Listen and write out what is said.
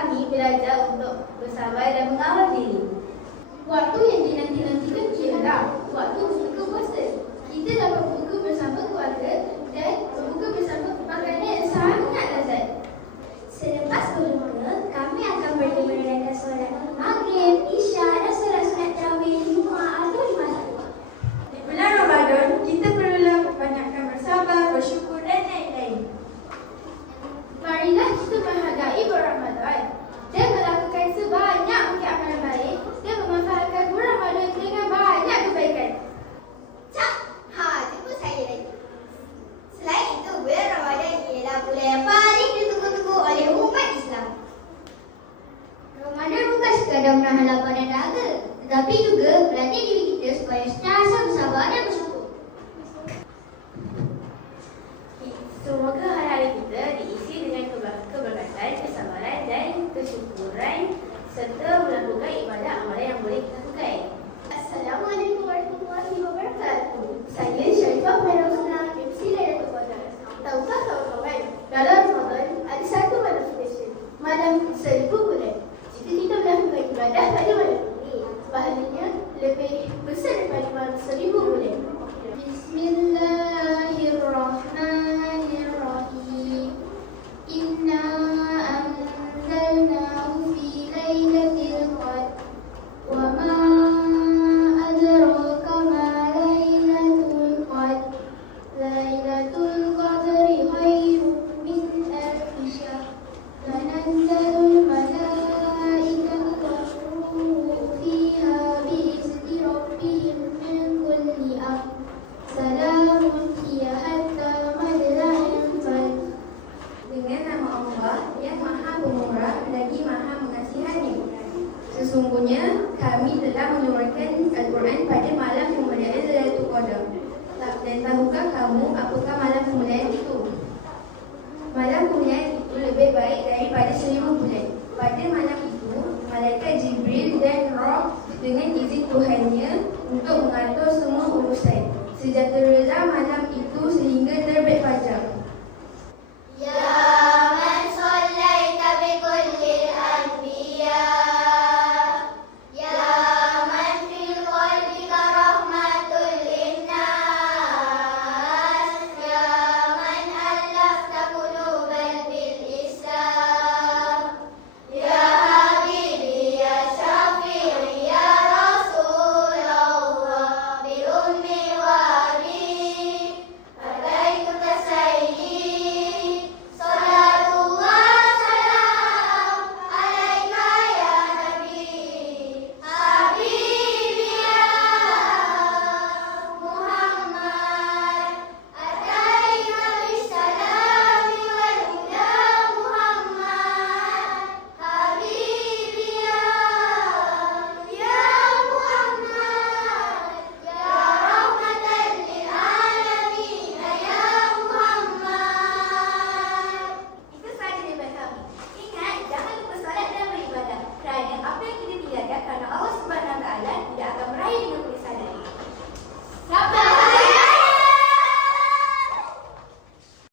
kami belajar untuk bersabar dan mengawal diri. Waktu yang dinanti-nantikan ialah waktu berbuka puasa. Kita dapat berbuka bersama keluarga dan berbuka bersama makanan yang sangat lezat. Selepas berbuka, kami akan pergi menunaikan solat Maghrib, Isya dan solat sunat tarawih di rumah atau di masjid. Di bulan Ramadan, kita perlulah banyakkan bersabar, bersyukur dan lain-lain. Marilah kita menghargai bulan Ramadan dan melakukan sebanyak mungkin amalan baik dan memanfaatkan bulan Ramadan dengan banyak kebaikan. Tunggu saya lagi. Selain itu, bulan Ramadan ialah bulan yang paling ditunggu-tunggu oleh umat Islam. Ramadan bukan sekadar menahan lapar dan dahaga, tetapi juga melatih diri kita supaya sentiasa bersabar dan bersyukur. Semoga hari-hari kita diisi dengan keberkatan, kesabaran dan kesyukuran serta melakukan ibadah amalan yang boleh kita lakukan. Assalamualaikum warahmatullahi wabarakatuh. Saya Syarifah Mairosna, MC Laylatul Qadar. Tahukah kawan-kawan, dalam Ramadan ada satu malam spesial, malam 1000 bulan. Jika kita melakukan ibadah pada malam ini, pahalanya lebih besar daripada malam 1000 bulan. Bismillahirrahmanirrahim. Inna anzalnahu fi lailatul qadr. Wa ma adraka ma lailatul qadr. Lailatul qadri khairun min alfi syahr. Tanazzalul malaikatu war-ruhu fiha bi'izni rabbihim min kulli amr. Salamun hiya hatta matla'il fajr. Dengan nama Allah yang Maha Pemurah lagi Maha Mengasihani. Sesungguhnya kami telah menurunkan Al-Quran pada malam kemuliaan Lailatul Qadar. Dan tahukah kamu apakah malam kemuliaan itu? Malam kemuliaan itu lebih baik daripada 1000 bulan. Pada malam itu, malaikat Jibril dan Roh dengan izin Tuhannya untuk mengatur